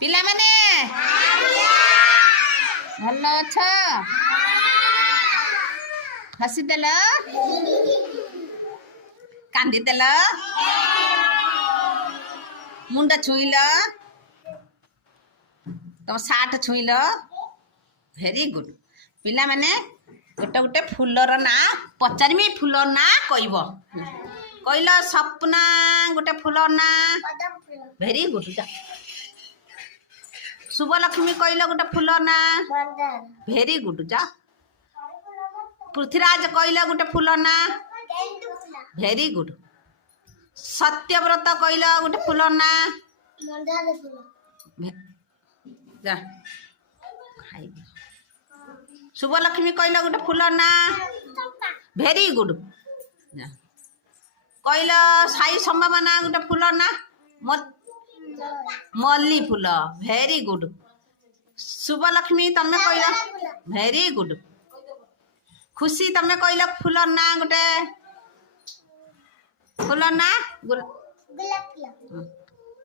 पिला माने भल अछ हसी देल कांदी देल मुंड छुईल तुम सार्ट छुईल भेरी गुड पिला माने गोटे गोटे फूलर ना पचारमी फूलर ना कहब कहल सपना गोटे फूलर ना भेरी गुड जा शुभलक्ष्मी कहल गोटे फूलर ना भेरी गुड जा पृथ्वीराज कहल गोटे फूलर ना भेरी गुड सत्यव्रत कहल गोटे फूलर ना जा शुभलक्ष्मी कहल गोटे फूलर ना भेरी गुड कहल साई संभावना गोटे फूलर ना मल्ली फूल भेरी गुड शुभलक्ष्मी तमें कहल भेरी गुड खुशी तमें कहल फूलर ना गोटे फूलर ना